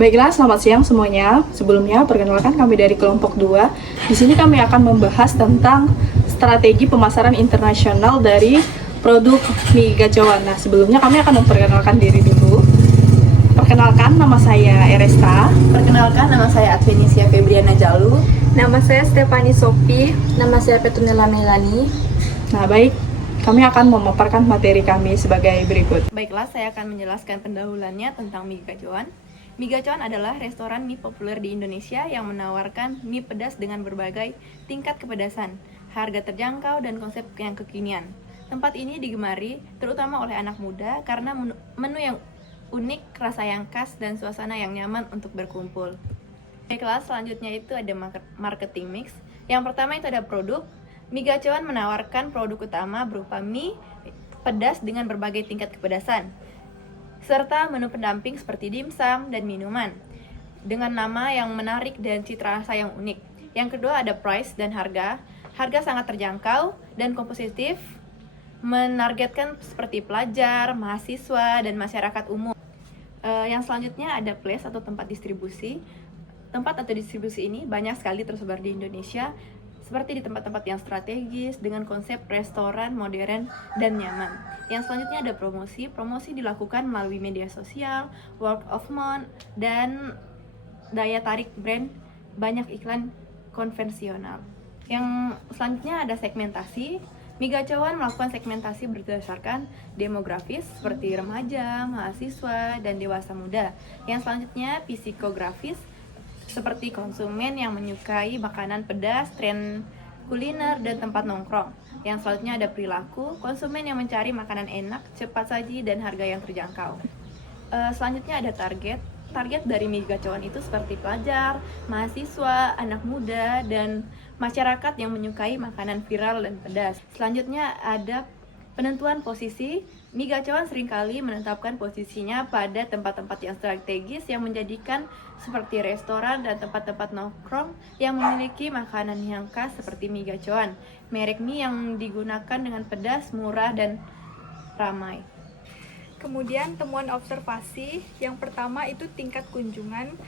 Baiklah, selamat siang semuanya. Sebelumnya, perkenalkan kami dari kelompok 2. Di sini kami akan membahas tentang strategi pemasaran internasional dari produk mie gacoan. Nah, sebelumnya kami akan memperkenalkan diri dulu. Perkenalkan, nama saya Eresta. Perkenalkan, nama saya Advenisia Febriana Jalu. Nama saya Stefani Sopi. Nama saya Petronella Melani. Nah, baik, kami akan memaparkan materi kami sebagai berikut. Baiklah, saya akan menjelaskan pendahuluannya tentang mie gacoan. Mie gacoan adalah restoran mie populer di Indonesia yang menawarkan mie pedas dengan berbagai tingkat kepedasan, harga terjangkau, dan konsep yang kekinian. Tempat ini digemari terutama oleh anak muda karena menu yang unik, rasa yang khas, dan suasana yang nyaman untuk berkumpul. Baiklah, selanjutnya itu ada marketing mix. Yang pertama itu ada produk. Mie gacoan menawarkan produk utama berupa mie pedas dengan berbagai tingkat kepedasan, serta menu pendamping seperti dimsum dan minuman, dengan nama yang menarik dan citra rasa yang unik. Yang kedua ada price dan harga. Harga sangat terjangkau dan kompetitif, menargetkan seperti pelajar, mahasiswa, dan masyarakat umum. Yang selanjutnya ada place atau tempat distribusi. Tempat atau distribusi ini banyak sekali tersebar di Indonesia, seperti di tempat-tempat yang strategis dengan konsep restoran modern dan nyaman. Yang selanjutnya ada promosi. Promosi dilakukan melalui media sosial, word of mouth, dan daya tarik brand, banyak iklan konvensional. Yang selanjutnya ada segmentasi. Mie gacoan melakukan segmentasi berdasarkan demografis seperti remaja, mahasiswa, dan dewasa muda. Yang selanjutnya psikografis, seperti konsumen yang menyukai makanan pedas, tren kuliner, dan tempat nongkrong. Yang selanjutnya ada perilaku, konsumen yang mencari makanan enak, cepat saji, dan harga yang terjangkau. Selanjutnya ada target. Target dari mie gacoan itu seperti pelajar, mahasiswa, anak muda, dan masyarakat yang menyukai makanan viral dan pedas. Selanjutnya ada penentuan posisi. Mie gacoan seringkali menetapkan posisinya pada tempat-tempat yang strategis yang menjadikan seperti restoran dan tempat-tempat nongkrong yang memiliki makanan yang khas seperti mie gacoan. Merek mie yang digunakan dengan pedas, murah, dan ramai. Kemudian temuan observasi, yang pertama itu tingkat kunjungan.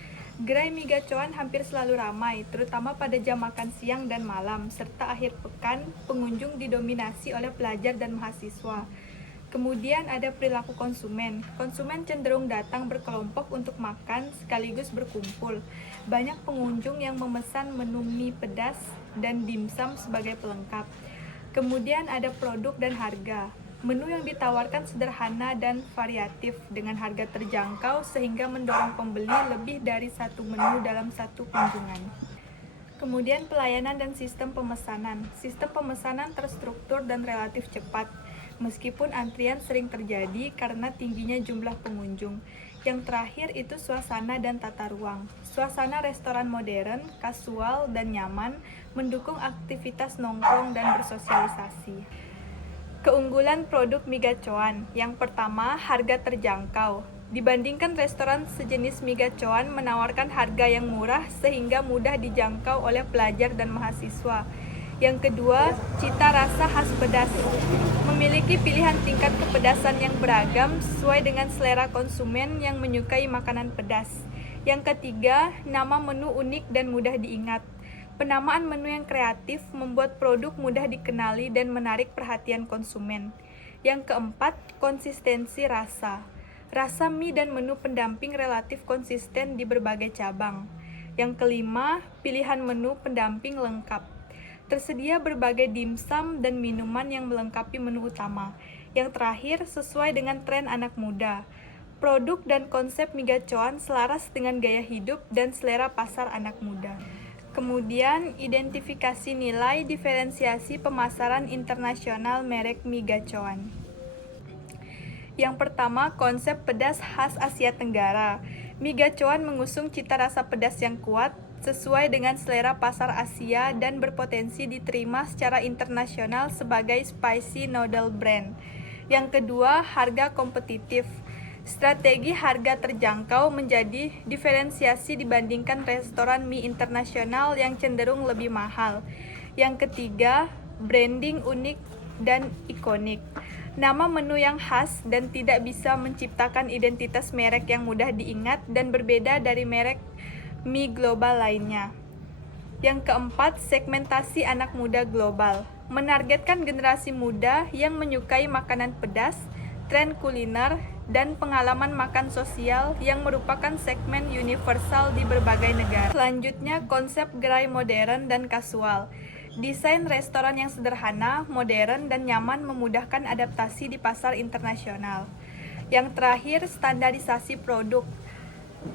Gerai mie gacoan hampir selalu ramai, terutama pada jam makan siang dan malam, serta akhir pekan pengunjung didominasi oleh pelajar dan mahasiswa. Kemudian ada perilaku konsumen. Konsumen cenderung datang berkelompok untuk makan sekaligus berkumpul. Banyak pengunjung yang memesan menu mie pedas dan dimsum sebagai pelengkap. Kemudian ada produk dan harga. Menu yang ditawarkan sederhana dan variatif dengan harga terjangkau sehingga mendorong pembeli lebih dari satu menu dalam satu kunjungan. Kemudian pelayanan dan sistem pemesanan. Sistem pemesanan terstruktur dan relatif cepat, meskipun antrian sering terjadi karena tingginya jumlah pengunjung. Yang terakhir itu suasana dan tata ruang. Suasana restoran modern, kasual, dan nyaman mendukung aktivitas nongkrong dan bersosialisasi. Keunggulan produk mie gacoan. Yang pertama, harga terjangkau. Dibandingkan restoran sejenis mie gacoan menawarkan harga yang murah sehingga mudah dijangkau oleh pelajar dan mahasiswa. Yang kedua, cita rasa khas pedas. Memiliki pilihan tingkat kepedasan yang beragam sesuai dengan selera konsumen yang menyukai makanan pedas. Yang ketiga, nama menu unik dan mudah diingat. Penamaan menu yang kreatif membuat produk mudah dikenali dan menarik perhatian konsumen. Yang keempat, konsistensi rasa. Rasa mie dan menu pendamping relatif konsisten di berbagai cabang. Yang kelima, pilihan menu pendamping lengkap. Tersedia berbagai dimsum dan minuman yang melengkapi menu utama. Yang terakhir, sesuai dengan tren anak muda. Produk dan konsep mie gacoan selaras dengan gaya hidup dan selera pasar anak muda. Kemudian, identifikasi nilai diferensiasi pemasaran internasional merek mie gacoan. Yang pertama, konsep pedas khas Asia Tenggara. Mie gacoan mengusung cita rasa pedas yang kuat, sesuai dengan selera pasar Asia dan berpotensi diterima secara internasional sebagai spicy noodle brand. Yang kedua, harga kompetitif. Strategi harga terjangkau menjadi diferensiasi dibandingkan restoran mie internasional yang cenderung lebih mahal. Yang ketiga, branding unik dan ikonik. Nama menu yang khas dan tidak bisa menciptakan identitas merek yang mudah diingat dan berbeda dari merek mie global lainnya. Yang keempat, segmentasi anak muda global. Menargetkan generasi muda yang menyukai makanan pedas, tren kuliner, dan pengalaman makan sosial yang merupakan segmen universal di berbagai negara. Selanjutnya, konsep gerai modern dan kasual. Desain restoran yang sederhana, modern, dan nyaman memudahkan adaptasi di pasar internasional. Yang terakhir, standarisasi produk.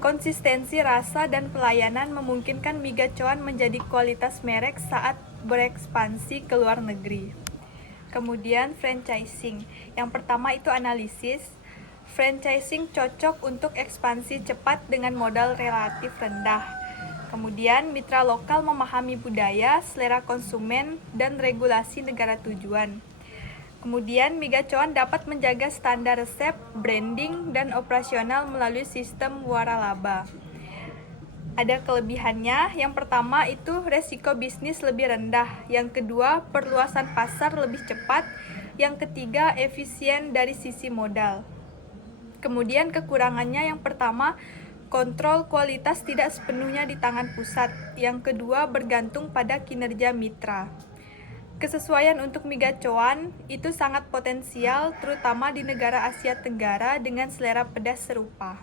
Konsistensi rasa dan pelayanan memungkinkan mie gacoan menjadi kualitas merek saat berekspansi ke luar negeri. Kemudian franchising. Yang pertama itu analisis. Franchising cocok untuk ekspansi cepat dengan modal relatif rendah. Kemudian mitra lokal memahami budaya, selera konsumen, dan regulasi negara tujuan. Kemudian mie gacoan dapat menjaga standar resep, branding, dan operasional melalui sistem waralaba. Ada kelebihannya, yang pertama itu resiko bisnis lebih rendah, yang kedua perluasan pasar lebih cepat, yang ketiga efisien dari sisi modal. Kemudian kekurangannya, yang pertama kontrol kualitas tidak sepenuhnya di tangan pusat, yang kedua bergantung pada kinerja mitra. Kesesuaian untuk mie gacoan itu sangat potensial, terutama di negara Asia Tenggara dengan selera pedas serupa.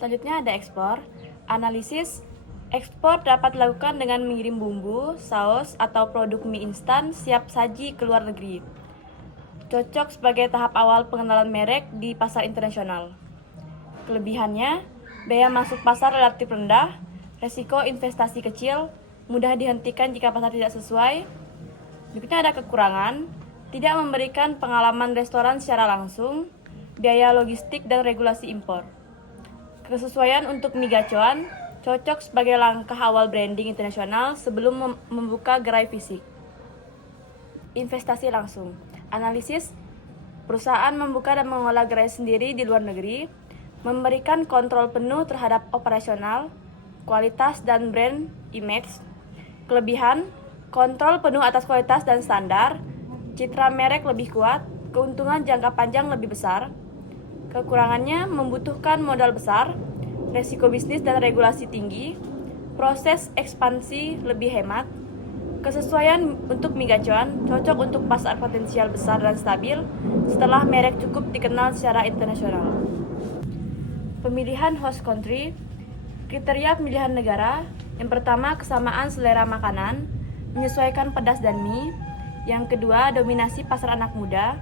Selanjutnya ada ekspor. Analisis. Ekspor dapat dilakukan dengan mengirim bumbu, saus, atau produk mie instan siap saji ke luar negeri. Cocok sebagai tahap awal pengenalan merek di pasar internasional. Kelebihannya, biaya masuk pasar relatif rendah, resiko investasi kecil, mudah dihentikan jika pasar tidak sesuai. Berikutnya ada kekurangan, tidak memberikan pengalaman restoran secara langsung, biaya logistik dan regulasi impor. Kesesuaian untuk mie gacoan, cocok sebagai langkah awal branding internasional sebelum membuka gerai fisik. Investasi langsung. Analisis, perusahaan membuka dan mengolah gerai sendiri di luar negeri, memberikan kontrol penuh terhadap operasional, kualitas dan brand image. Kelebihan, kontrol penuh atas kualitas dan standar, citra merek lebih kuat, keuntungan jangka panjang lebih besar. Kekurangannya membutuhkan modal besar, resiko bisnis dan regulasi tinggi, proses ekspansi lebih hemat. Kesesuaian untuk mie gacoan cocok untuk pasar potensial besar dan stabil setelah merek cukup dikenal secara internasional. Pemilihan host country. Kriteria pemilihan negara. Yang pertama, kesamaan selera makanan, menyesuaikan pedas dan mie. Yang kedua, dominasi pasar anak muda.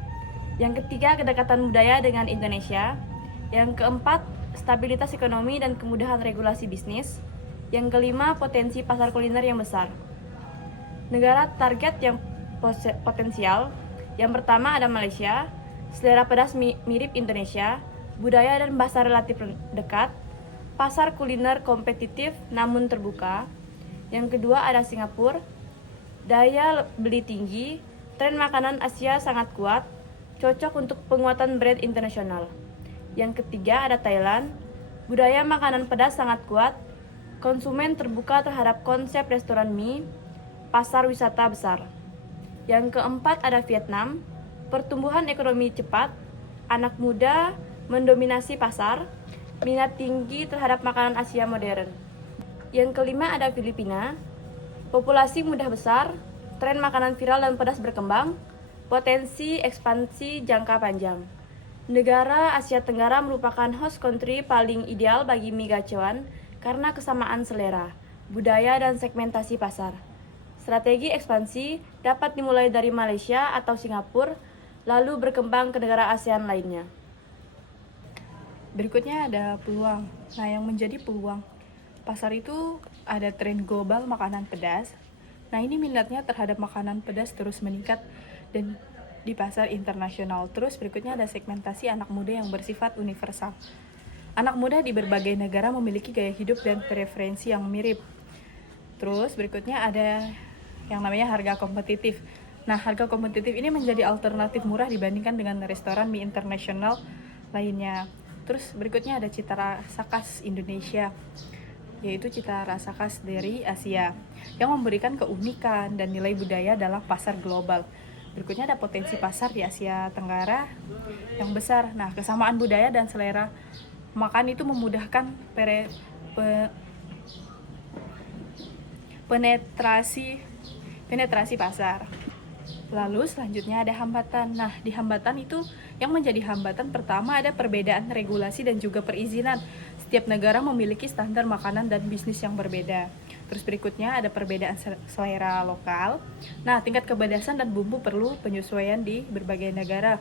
Yang ketiga, kedekatan budaya dengan Indonesia. Yang keempat, stabilitas ekonomi dan kemudahan regulasi bisnis. Yang kelima, potensi pasar kuliner yang besar. Negara target yang potensial. Yang pertama ada Malaysia, selera pedas mirip Indonesia, budaya dan bahasa relatif dekat, pasar kuliner kompetitif namun terbuka. Yang kedua ada Singapura, daya beli tinggi, tren makanan Asia sangat kuat, cocok untuk penguatan brand internasional. Yang ketiga ada Thailand, budaya makanan pedas sangat kuat, konsumen terbuka terhadap konsep restoran mie, pasar wisata besar. Yang keempat ada Vietnam, pertumbuhan ekonomi cepat, anak muda mendominasi pasar, minat tinggi terhadap makanan Asia modern. Yang kelima ada Filipina, populasi mudah besar, tren makanan viral dan pedas berkembang, potensi ekspansi jangka panjang. Negara Asia Tenggara merupakan host country paling ideal bagi mie gacoan karena kesamaan selera, budaya, dan segmentasi pasar. Strategi ekspansi dapat dimulai dari Malaysia atau Singapura, lalu berkembang ke negara ASEAN lainnya. Berikutnya ada peluang. Nah, yang menjadi peluang pasar itu ada tren global makanan pedas. Nah, ini minatnya terhadap makanan pedas terus meningkat dan di pasar internasional. Terus berikutnya ada segmentasi anak muda yang bersifat universal. Anak muda di berbagai negara memiliki gaya hidup dan preferensi yang mirip. Terus berikutnya ada yang namanya harga kompetitif. Nah, harga kompetitif ini menjadi alternatif murah dibandingkan dengan restoran mie internasional lainnya. Terus berikutnya ada cita rasa khas Indonesia, yaitu cita rasa khas dari Asia yang memberikan keunikan dan nilai budaya dalam pasar global. Berikutnya ada potensi pasar di Asia Tenggara yang besar. Nah, kesamaan budaya dan selera makan itu memudahkan penetrasi pasar. Lalu selanjutnya ada hambatan. Nah, di hambatan itu yang menjadi hambatan pertama ada perbedaan regulasi dan juga perizinan. Setiap negara memiliki standar makanan dan bisnis yang berbeda. Terus berikutnya ada perbedaan selera lokal. Nah, tingkat kepedasan dan bumbu perlu penyesuaian di berbagai negara.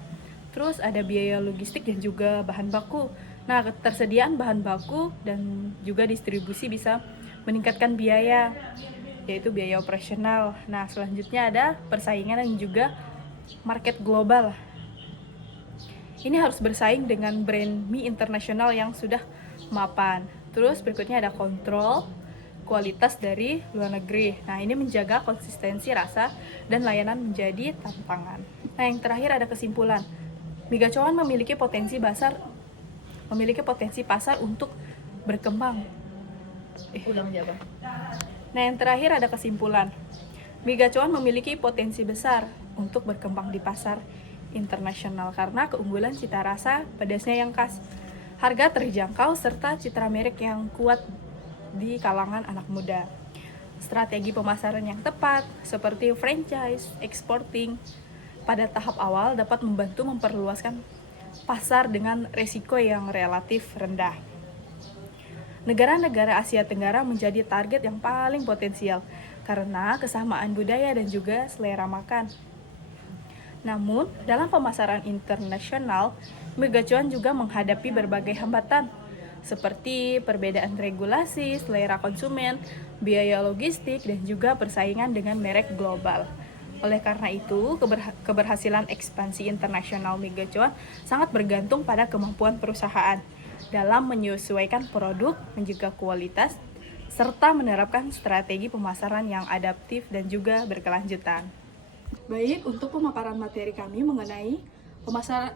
Terus ada biaya logistik dan juga bahan baku. Nah, ketersediaan bahan baku dan juga distribusi bisa meningkatkan biaya, yaitu biaya operasional. Nah, selanjutnya ada persaingan dan juga market global. Ini harus bersaing dengan brand mie internasional yang sudah mapan. Terus berikutnya ada kontrol kualitas dari luar negeri. Nah, ini menjaga konsistensi rasa dan layanan menjadi tantangan. Nah, yang terakhir ada kesimpulan. Mie gacoan memiliki potensi pasar untuk berkembang. Nah, yang terakhir ada kesimpulan. Mie gacoan memiliki potensi besar untuk berkembang di pasar internasional karena keunggulan cita rasa pedasnya yang khas, harga terjangkau, serta citra merek yang kuat di kalangan anak muda. Strategi pemasaran yang tepat seperti franchise, exporting pada tahap awal dapat membantu memperluaskan pasar dengan resiko yang relatif rendah. Negara-negara Asia Tenggara menjadi target yang paling potensial karena kesamaan budaya dan juga selera makan. Namun, dalam pemasaran internasional, mie gacoan juga menghadapi berbagai hambatan seperti perbedaan regulasi, selera konsumen, biaya logistik, dan juga persaingan dengan merek global. Oleh karena itu, keberhasilan ekspansi internasional mie gacoan sangat bergantung pada kemampuan perusahaan dalam menyesuaikan produk, menjaga kualitas, serta menerapkan strategi pemasaran yang adaptif dan juga berkelanjutan. Baik, untuk pemaparan materi kami mengenai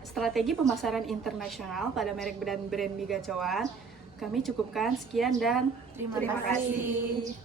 strategi pemasaran internasional pada merek brand mie gacoan, kami cukupkan sekian dan terima kasih.